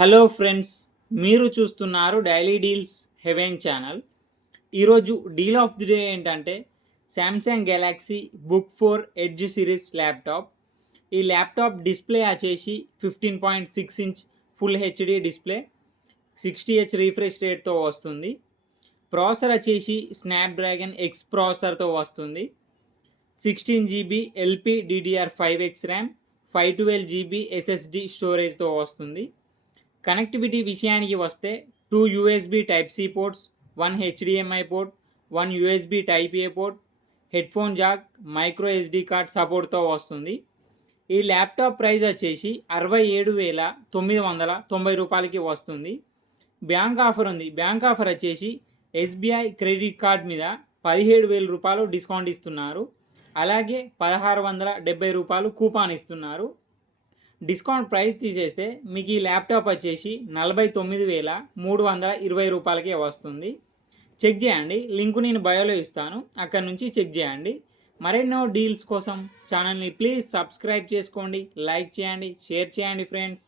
Hello friends, మీరు చూస్తున్నారు daily deals heaven channel. ఈరోజు డీల్ ఆఫ్ ది డే ఏంటంటే Samsung Galaxy Book 4 edge series laptop. ఈ laptop display వచ్చేసి 15.6 inch full HD display, 60Hz refresh రేట్తో వస్తుంది. ప్రాసెసర్ వచ్చేసి స్నాప్డ్రాగన్ ఎక్స్ ప్రాసెసర్తో వస్తుంది. 16GB LPDDR5X RAM, 512GB SSD స్టోరేజ్తో వస్తుంది. కనెక్టివిటీ విషయానికి వస్తే 2 USB type C ports, 1 HDMI port, 1 USB type A port, headphone jack, micro SD card సపోర్ట్తో వస్తుంది. ఈ ల్యాప్టాప్ ప్రైస్ వచ్చేసి 67,990 రూపాయలకి వస్తుంది. బ్యాంక్ ఆఫర్ ఉంది. బ్యాంక్ ఆఫర్ వచ్చేసి SBI క్రెడిట్ కార్డ్ మీద 17,000 రూపాయలు డిస్కౌంట్ ఇస్తున్నారు. అలాగే 1,670 రూపాయలు కూపాన్ ఇస్తున్నారు. డిస్కౌంట్ ప్రైస్ తీసేస్తే మీకు ఈ ల్యాప్టాప్ వచ్చేసి 49,320 రూపాయలకే వస్తుంది. చెక్ చేయండి, లింకు నేను బయోలో ఇస్తాను, అక్కడ నుంచి చెక్ చేయండి. మరెన్నో డీల్స్ కోసం ఛానల్ని ప్లీజ్ సబ్స్క్రైబ్ చేసుకోండి, లైక్ చేయండి, షేర్ చేయండి ఫ్రెండ్స్.